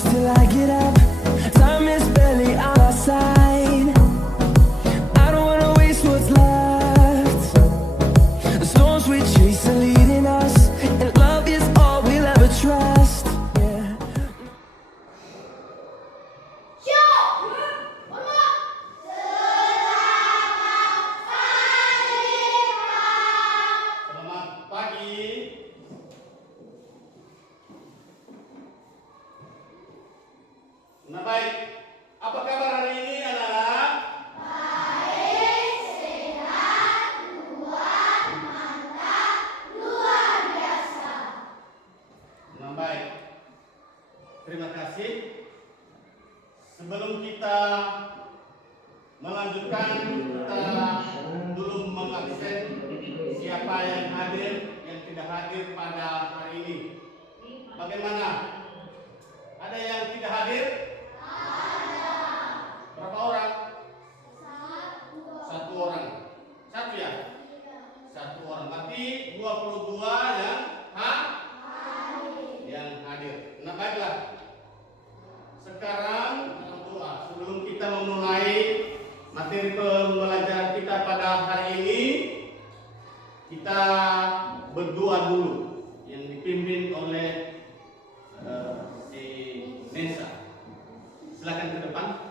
close till I get up. Time is barely on our side. I don't wanna waste what's left. The storms we chase are leading us, and love is all we'll ever trust. Yeah. Selamat pagi. Nah baik, apa kabar hari ini anak-anak? Baik, sehat, kuat, mantap, luar biasa. Nah baik, terima kasih. Sebelum kita melanjutkan, kita dulu mengabsen siapa yang hadir, yang tidak hadir pada hari ini. Bagaimana? Ada yang tidak hadir? Berapa orang? Satu orang. Satu ya? Satu orang. Berarti 22 yang hadir. Nah baiklah. Sekarang sebelum kita memulai materi pembelajaran kita pada hari ini, kita berdoa dulu yang dipimpin oleh si Nesa. Silakan ke depan.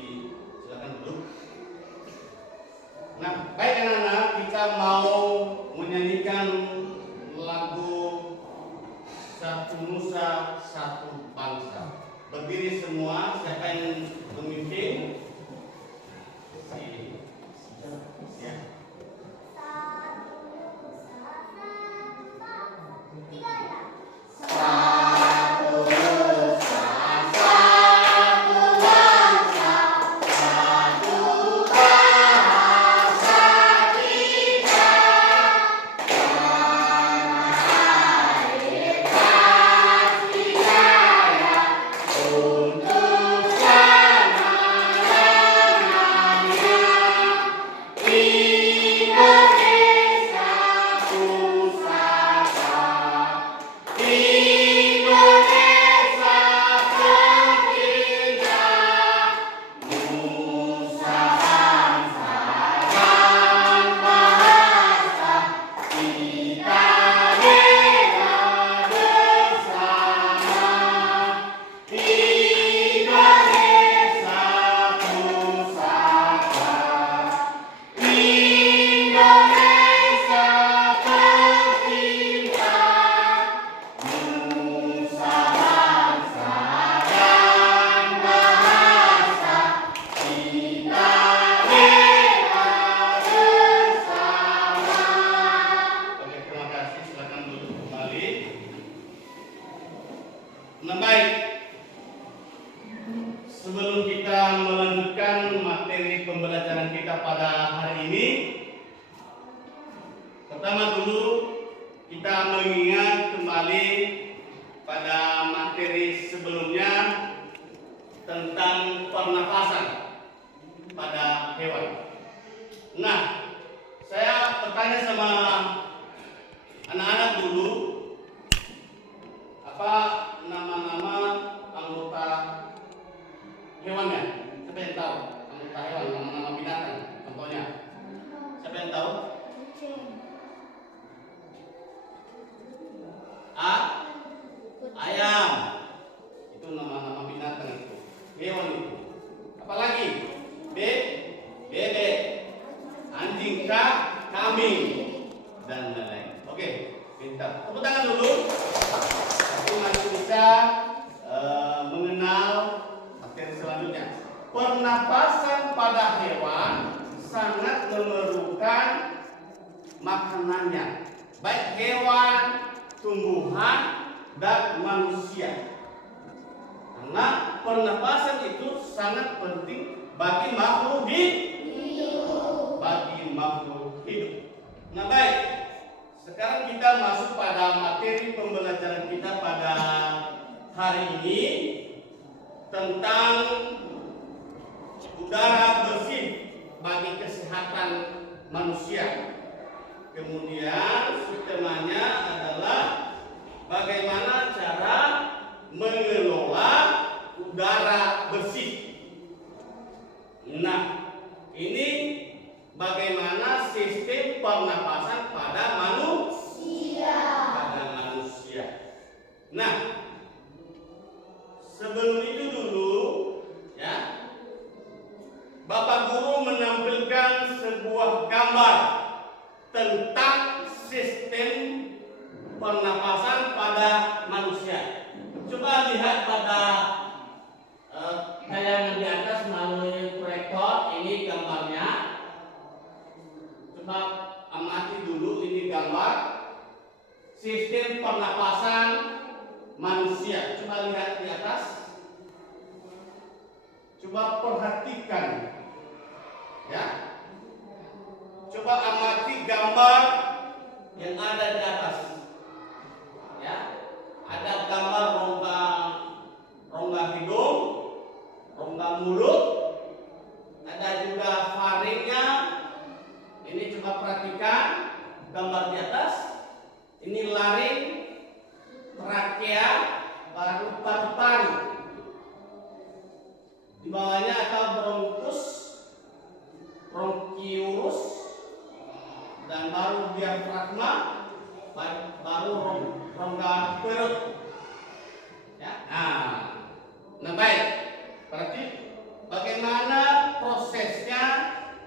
Silakan duduk. Nah, baik anak-anak, kita mau menyanyikan lagu Satu Nusa Satu Bangsa. Berdiri semua, siapa yang memimpin? Ya. Nah baik, sebelum kita melanjutkan materi pembelajaran kita pada hari ini, pertama dulu kita mengingat kembali pada materi sebelumnya tentang pernapasan pada hewan. Nah, saya bertanya sama anak-anak dulu, apa nama-nama anggota hewannya? Siapa yang tahu? Anggota hewan, nama-nama binatang, contohnya. Siapa yang tahu? A. Ayam. Itu nama-nama binatang itu. Hewan itu. Apalagi? B. Bebek. Anjing, kambing, dan lain-lain. Oke, pintar. Tepuk tangan dulu. Tapi masih bisa mengenal materi selanjutnya. Pernapasan pada hewan makanannya, baik hewan, tumbuhan, dan manusia. Karena pernapasan itu sangat penting bagi makhluk hidup. Nah baik, sekarang kita masuk pada materi pembelajaran kita pada hari ini tentang udara bersih bagi kesehatan manusia. Kemudian temanya adalah bagaimana cara mengelola udara bersih. Nah, ini bagaimana sistem pernapasan pada manusia. Nah, sebelum itu dulu ya, Bapak Guru menampilkan sebuah gambar tentang sistem pernapasan pada manusia. Coba lihat pada tayangan di atas melalui proyektor, ini gambarnya. Coba amati dulu, ini gambar sistem pernapasan manusia. Coba lihat di atas. Coba perhatikan ya. Coba amati gambar yang ada di atas. Ya. Ada gambar rongga hidung, rongga mulut, ada juga faringnya. Ini coba perhatikan gambar di atas. Ini laring, trakea, baru paru-paru. Di bawahnya ada bronkus, bronkiurus, dan baru diafragma, baru rongga perut. Ya. Nah baik, berarti bagaimana prosesnya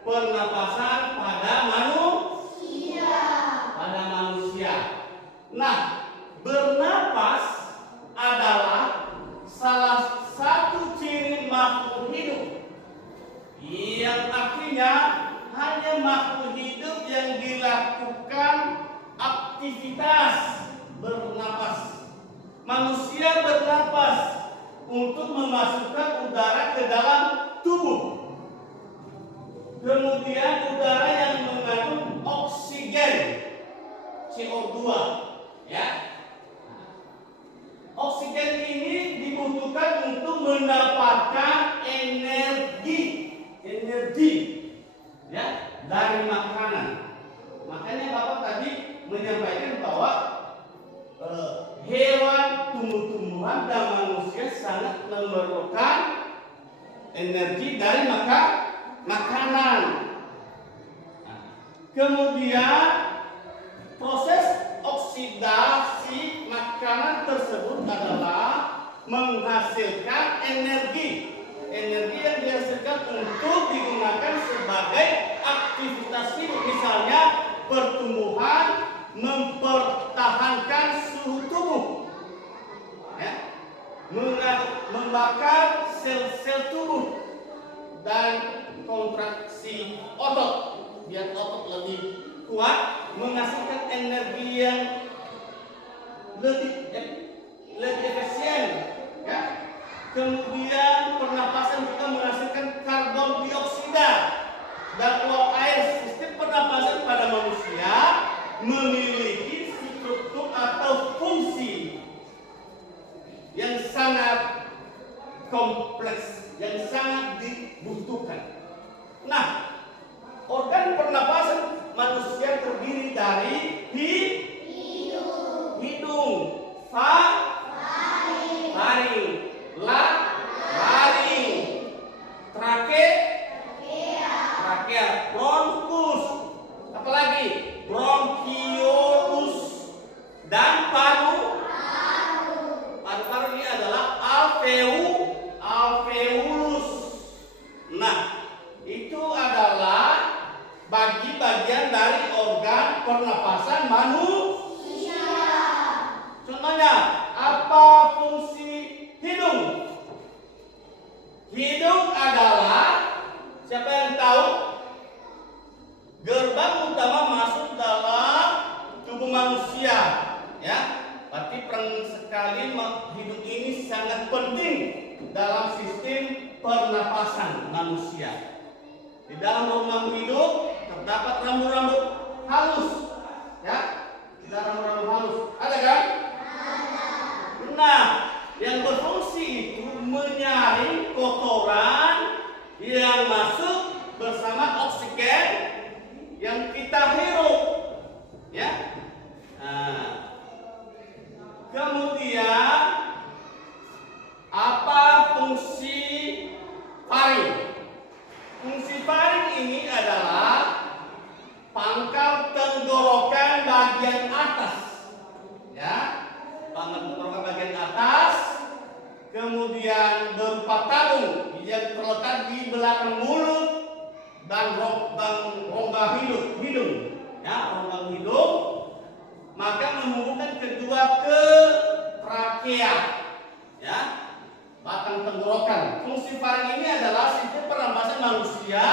pernapasan pada manusia. Nah, bernapas adalah salah satu ciri makhluk hidup, yang artinya hanya makhluk hidup yang dilakukan aktivitas bernapas. Manusia bernapas untuk memasukkan udara ke dalam tubuh. Kemudian udara yang mengandung oksigen, CO2, ya. Oksigen ini dibutuhkan untuk mendapatkan energi, ya, dari makanan. Makanya Bapak tadi menyampaikan bahwa hewan, tumbuh-tumbuhan, dan manusia sangat memerlukan energi dari makanan. Kemudian proses oksidasi makanan tersebut adalah menghasilkan energi yang dihasilkan untuk digunakan sebagai aktivitas hidup. Misalnya pertumbuhan, mempertahankan suhu tubuh, ya, membakar sel-sel tubuh, dan kontraksi otot biar otot lebih kuat, menghasilkan energi yang lebih efisien, ya. Kemudian pernapasan juga menghasilkan karbon dioksida dan uap air. Sistem pernapasan pada manusia memiliki struktur atau fungsi yang sangat kompleks, yang sangat dibutuhkan. Nah, organ pernapasan manusia terdiri dari hidung, faring, laring, trakea, bronkus, apalagi bronkiolus, Ya, berarti peran sekali hidup ini sangat penting dalam sistem pernapasan manusia. Di dalam rongga hidup terdapat rambut-rambut halus, ya. Di dalam rambut halus, ada kan? Nah, yang berfungsi itu menyaring kotoran yang masuk bersama oksigen yang kita hirup, ya. Nah, kemudian apa fungsi faring? Fungsi faring ini adalah pangkal tenggorokan bagian atas, ya. Pangkal tenggorokan bagian atas, kemudian berupa tabung yang terletak di belakang mulut dan rongga hidung, ya, rongga hidung, maka menghubungkan kedua ke trakea, ya, batang tenggorokan. Fungsi faring ini adalah sistem pernapasan manusia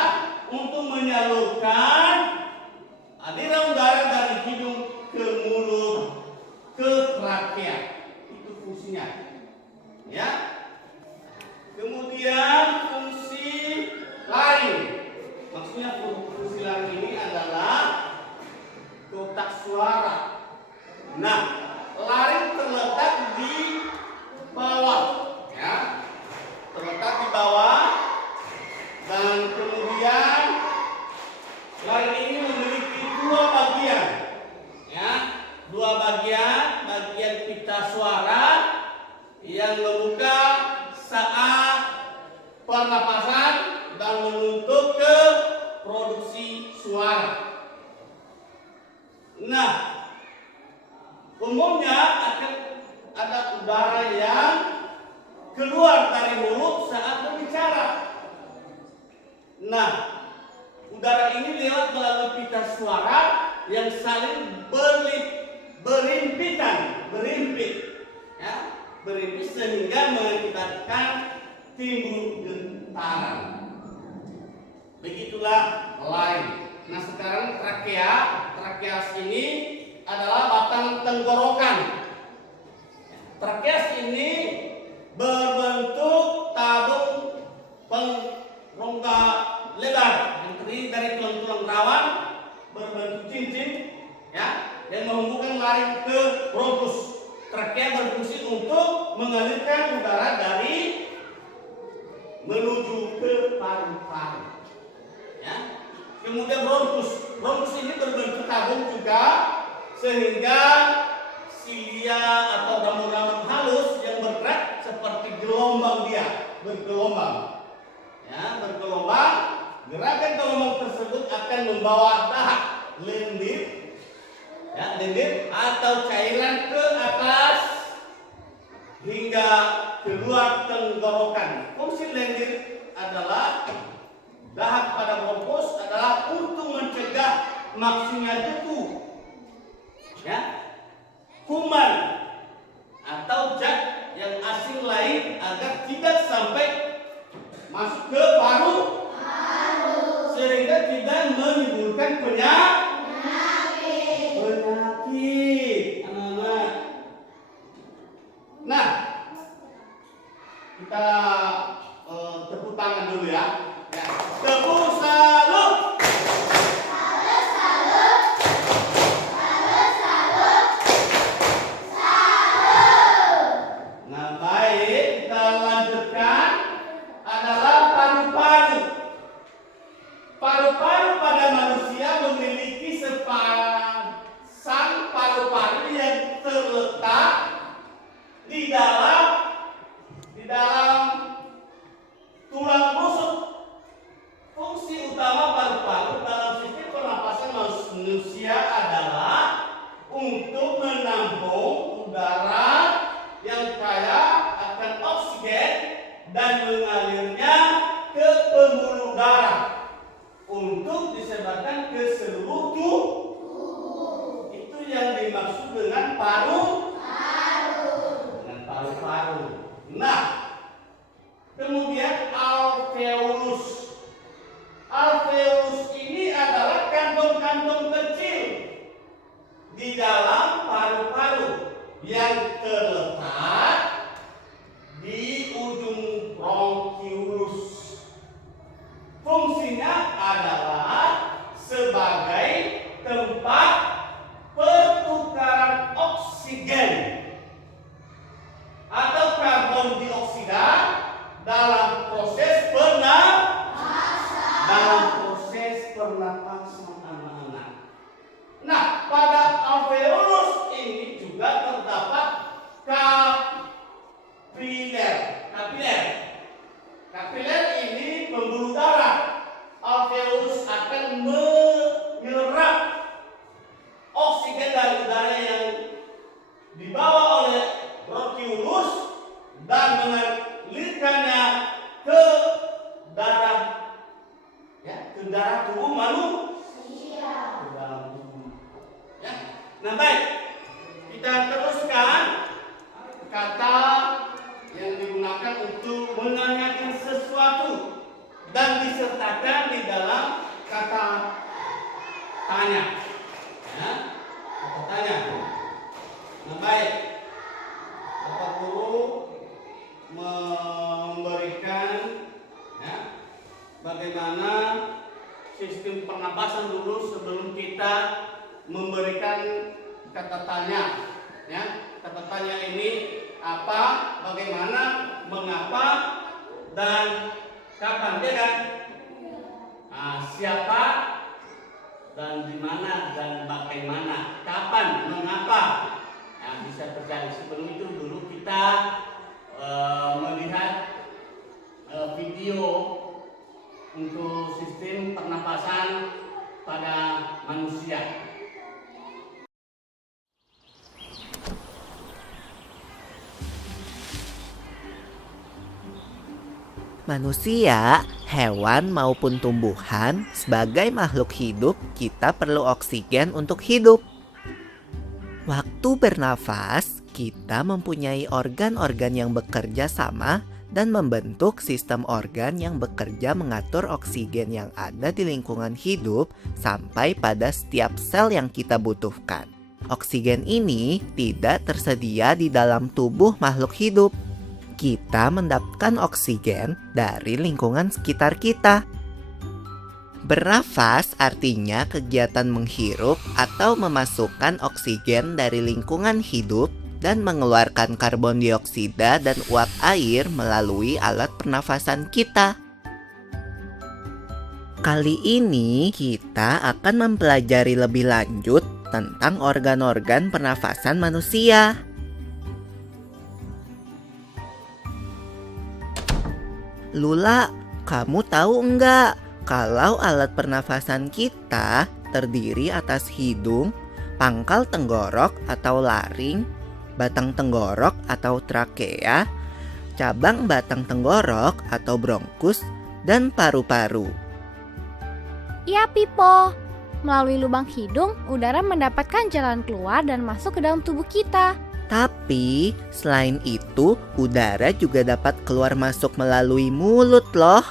untuk menyalurkan aliran udara dari hidung ke mulut ke trakea. Itu fungsinya, ya. Kemudian fungsi laring, maksudnya fungsi laring ini adalah kotak suara. Nah, laring terletak di bawah, ya, terletak di bawah, dan kemudian laring ini memiliki dua bagian, ya, dua bagian, bagian pita suara yang membuka saat pernapasan dan menutup ke produksi suara. Nah, umumnya akan ada udara yang keluar dari mulut saat berbicara. Nah, udara ini lewat melalui pita suara yang saling berimpit, ya, berimpit sehingga mengakibatkan timbul getaran. Begitulah laring. Nah, sekarang trakeas ini adalah batang tenggorokan. Trakeas ini berbentuk tabung rongga lebar yang terdiri dari tulang-tulang rawan berbentuk cincin, ya, yang menghubungkan laring ke bronkus. Trakea berfungsi untuk mengalirkan udara dari menuju ke paru-paru, ya. Kemudian bronkus ini berbentuk tabung juga, sehingga silia atau rambut-rambut halus yang bergerak seperti gelombang, dia bergelombang, ya, bergelombang. Gerakan gelombang tersebut akan membawa dahak, lendir, ya, lendir atau cairan ke atas hingga keluar tenggorokan. Fungsi lendir adalah dahak pada bronkus adalah untuk mencegah maksudnya debu, ya, kuman atau zat yang asing lain agar tidak sampai masuk ke paru sehingga tidak menimbulkan penyakit, anak-anak. Nah, kita tepuk tangan dulu, ya. Ya, tepuk salut. Nah, baik, kita lanjutkan adalah paru-paru. Paru-paru pada manusia memiliki sepasang paru-paru yang terletak di dalam tulang rusuk. Fungsi utama paru-paru dalam sistem pernapasan manusia adalah untuk menampung udara yang kaya akan oksigen dan mengalirnya ke pembuluh darah untuk disebarkan ke seluruh tubuh. Itu yang dimaksud dengan paru-paru. Nah, kemudian alveolus. Alveolus ini adalah kantong-kantong kecil di dalam paru-paru. yang terletak di ujung bronkiolus. Fungsinya adalah sebagai tempat pertukaran oksigen atau karbon dioksida dalam proses pernapasan anak-anak. Nah, pada alveolus ini juga terdapat kapiler. Kapiler ini pembuluh darah. Alveolus akan menyerap oksigen dari udara yang dibawa oleh bronkiolus dan mengalirkannya ke darah, ke darah tubuh manusia, ke dalam tubuh. Ya. Nah, baik, kita teruskan kata yang digunakan untuk menanyakan sesuatu dan disertakan di dalam kata tanya. Ya, kata tanya. Nah, baik, Bapak Guru memberikan bagaimana sistem pernapasan dulu sebelum kita memberikan kata tanya. Ya, kata tanya ini apa, bagaimana, mengapa, dan kapan, ya kan? Nah, siapa dan di mana dan bagaimana, kapan, mengapa. Nah, bisa terjadi. Sebelum itu dulu kita melihat video untuk sistem pernapasan pada manusia. Manusia, hewan maupun tumbuhan, sebagai makhluk hidup, kita perlu oksigen untuk hidup. Waktu bernafas, kita mempunyai organ-organ yang bekerja sama dan membentuk sistem organ yang bekerja mengatur oksigen yang ada di lingkungan hidup sampai pada setiap sel yang kita butuhkan. Oksigen ini tidak tersedia di dalam tubuh makhluk hidup. Kita mendapatkan oksigen dari lingkungan sekitar kita. Bernafas artinya kegiatan menghirup atau memasukkan oksigen dari lingkungan hidup dan mengeluarkan karbon dioksida dan uap air melalui alat pernafasan kita. Kali ini kita akan mempelajari lebih lanjut tentang organ-organ pernafasan manusia. Lula, kamu tahu enggak kalau alat pernafasan kita terdiri atas hidung, pangkal tenggorok atau laring, batang tenggorok atau trakea, cabang batang tenggorok atau bronkus, dan paru-paru. Iya, Pipo. Melalui lubang hidung, udara mendapatkan jalan keluar dan masuk ke dalam tubuh kita. Tapi, selain itu, udara juga dapat keluar masuk melalui mulut loh.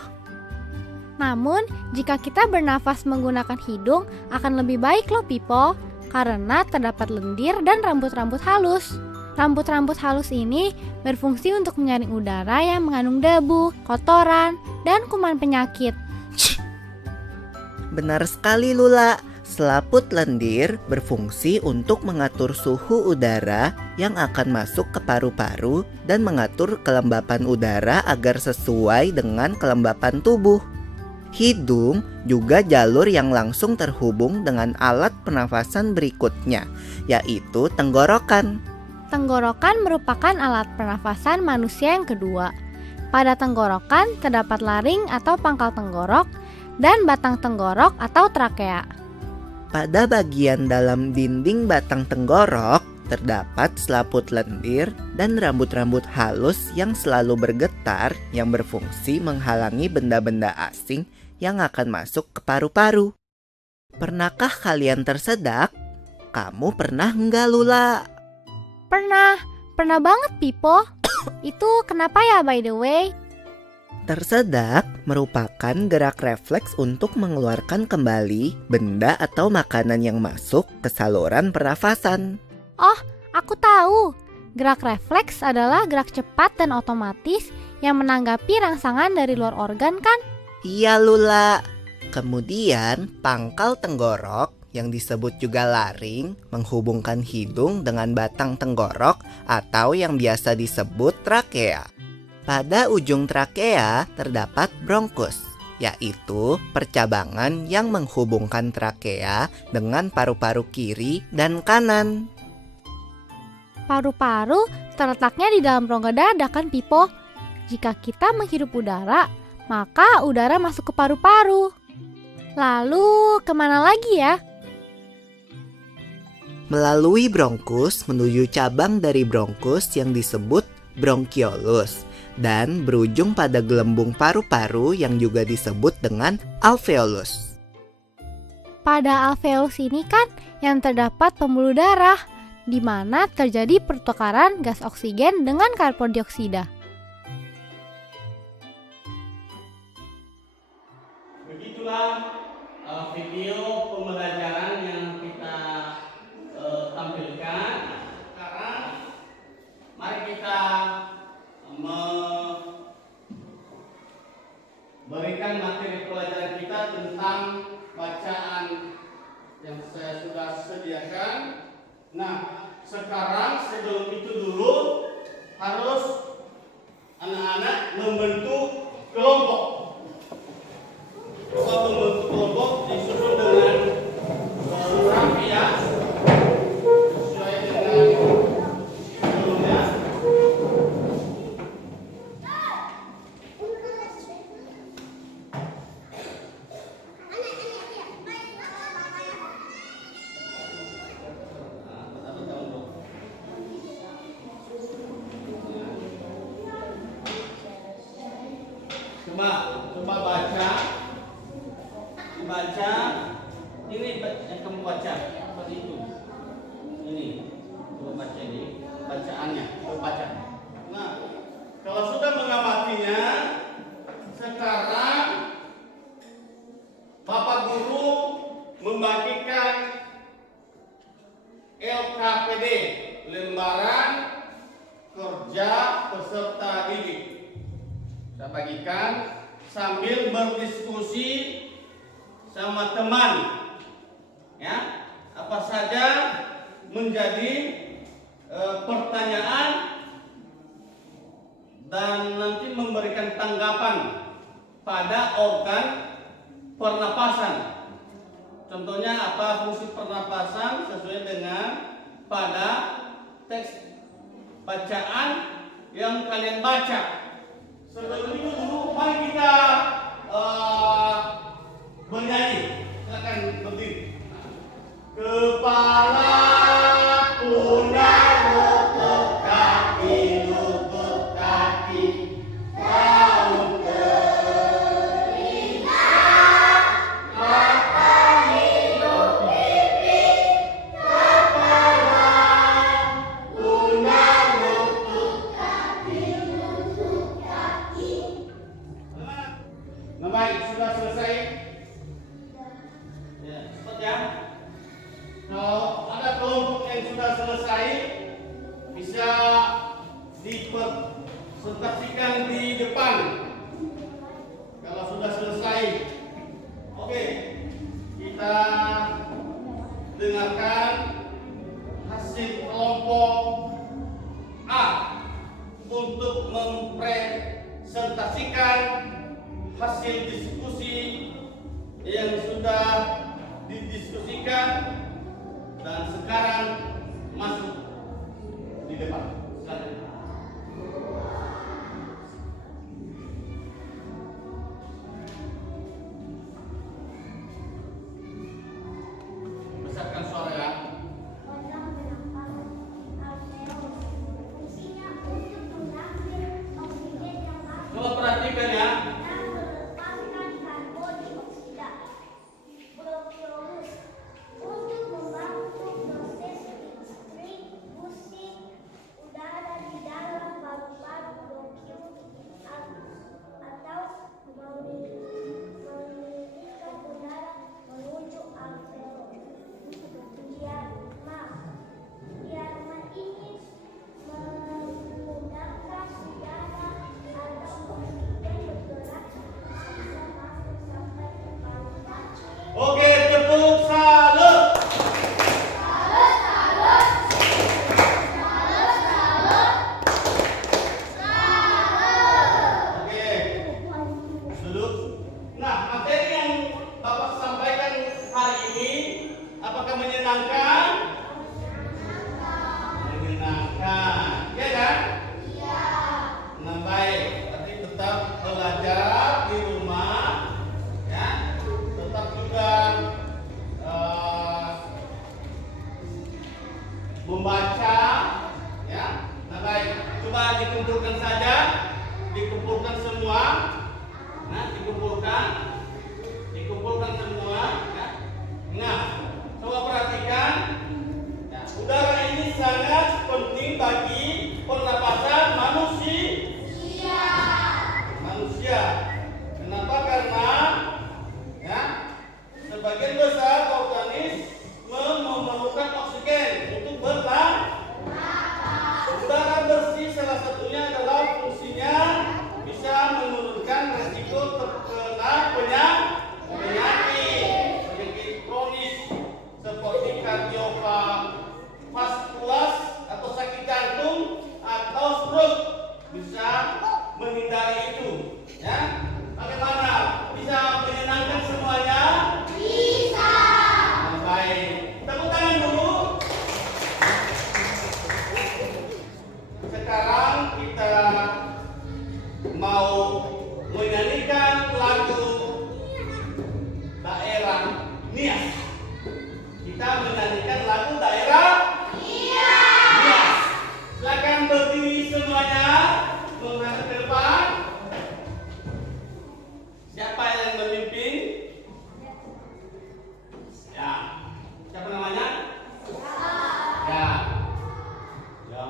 Namun, jika kita bernafas menggunakan hidung, akan lebih baik loh, Pipo. Karena terdapat lendir dan rambut-rambut halus. Rambut-rambut halus ini berfungsi untuk menyaring udara yang mengandung debu, kotoran, dan kuman penyakit. Benar sekali, Lula. Selaput lendir berfungsi untuk mengatur suhu udara yang akan masuk ke paru-paru dan mengatur kelembapan udara agar sesuai dengan kelembapan tubuh. Hidung juga jalur yang langsung terhubung dengan alat pernafasan berikutnya, yaitu tenggorokan. Tenggorokan merupakan alat pernafasan manusia yang kedua. Pada tenggorokan terdapat laring atau pangkal tenggorok dan batang tenggorok atau trakea. Pada bagian dalam dinding batang tenggorok terdapat selaput lendir dan rambut-rambut halus yang selalu bergetar yang berfungsi menghalangi benda-benda asing yang akan masuk ke paru-paru. Pernahkah kalian tersedak? Kamu pernah enggak, Lula? Pernah banget, Pipo. Itu kenapa ya, by the way? Tersedak merupakan gerak refleks untuk mengeluarkan kembali benda atau makanan yang masuk ke saluran pernafasan. Oh, Aku tahu. Gerak refleks adalah gerak cepat dan otomatis yang menanggapi rangsangan dari luar organ kan? Iya Lula. Kemudian pangkal tenggorok yang disebut juga laring menghubungkan hidung dengan batang tenggorok atau yang biasa disebut trakea. Pada ujung trakea terdapat bronkus, yaitu percabangan yang menghubungkan trakea dengan paru-paru kiri dan kanan. Paru-paru terletaknya di dalam rongga dada kan, Pipo? Jika kita menghirup udara, maka udara masuk ke paru-paru. Lalu kemana lagi ya? Melalui bronkus menuju cabang dari bronkus yang disebut bronkiolus dan berujung pada gelembung paru-paru yang juga disebut dengan alveolus. Pada alveolus ini kan yang terdapat pembuluh darah, di mana terjadi pertukaran gas oksigen dengan karbon dioksida. Begitulah video pembelajaran yang kita tampilkan. Sekarang mari kita memberikan materi pelajaran kita tentang bacaan yang saya sudah sediakan. Nah, sekarang sebelum itu dulu harus anak-anak membentuk kelompok. Membentuk kelompok disusun dengan rapi ya, sesuai dengan sebelumnya. Coba baca ini yang kamu baca seperti itu. Ini coba baca ini bacaannya, coba baca. Nah, kalau sudah mengamatinya, sekarang Bapak Guru membagikan LKPD, lembaran kerja peserta didik. Saya bagikan sambil berdiskusi sama teman, ya, apa saja menjadi pertanyaan dan nanti memberikan tanggapan pada organ pernapasan. Contohnya apa fungsi pernapasan sesuai dengan pada teks bacaan yang kalian baca. Sebelum itu dulu mari kita bernyanyi. Silakan berdiri. Kepala, pundak, lutut, kaki, daun telinga, mata, hidung, pipi, kepala, pundak, lutut, kaki. Nah, baik, sudah selesai. Ya, cepat ya. Kalau ada kelompok yang sudah selesai, bisa dipresentasikan di depan. Kalau sudah selesai, oke, kita dengarkan hasil kelompok A untuk mempresentasikan hasil diskusi yang sudah didiskusikan dan sekarang masuk di depan. Silakan. Besarkan suara ya. Coba perhatikan ya. membaca, ya. Nah baik, coba dikumpulkan saja, dikumpulkan semua, nah dikumpulkan semua, ya. Nah, coba perhatikan, ya, udara ini sangat penting bagi pernapasan manusia. Kenapa? Karena ya, sebagian besar organisme memerlukan oksigen untuk bernafas. Udara bersih salah satunya adalah fungsinya bisa menurunkan resiko terkena penyakit kronis seperti kardiovaskular atau sakit jantung atau stroke, bisa menghindari itu, ya. Bagaimana? Bisa menyenangkan semuanya? Bisa. Nah, baik. Tepuk tangan dulu. Sekarang kita mau menyanyikan lagu daerah Nias. Kita menyanyikan lagu daerah Nias. Silakan berdiri semuanya, menghadap ke depan. Siapa yang memimpin? Ya. Siapa namanya? Ya. Ya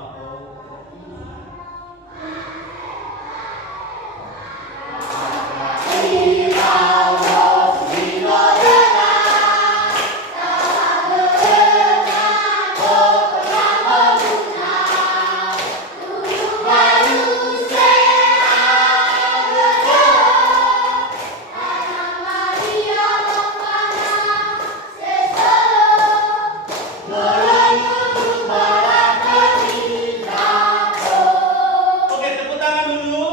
Oke, tepuk tangan dulu.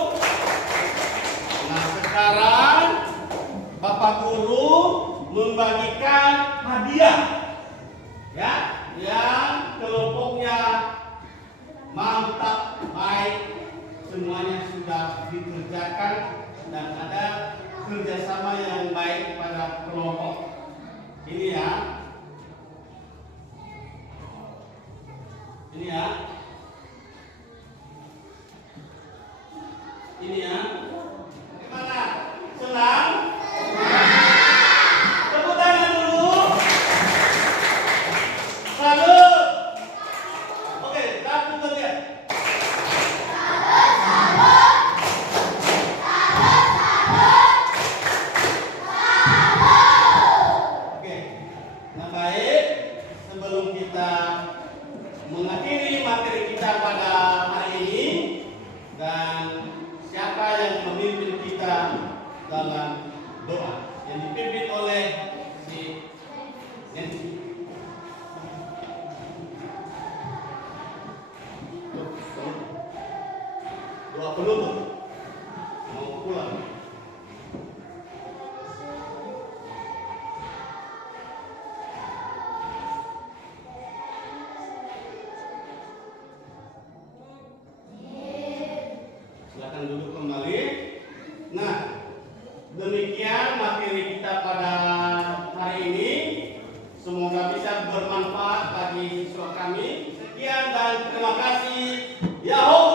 Nah, sekarang Bapak Guru membagikan hadiah, ya, yang kelompoknya mantap, baik, semuanya sudah dikerjakan dan ada kerjasama yang baik pada kelompok. Ini ya. Ini ya. Ini ya. Bagaimana? Senang? Tepuk tangan dulu. Salut. Oke, satu bagian. Oke. Nah, baik. Sebelum kita mengakhiri materi kita pada hari ini, dan siapa yang memimpin kita dalam doa yang dipimpin oleh si Nancy. Doa penutup mau pulang. Silakan duduk kembali. Nah, demikian materi kita pada hari ini. Semoga bisa bermanfaat bagi siswa kami. Sekian dan terima kasih. Yahoo!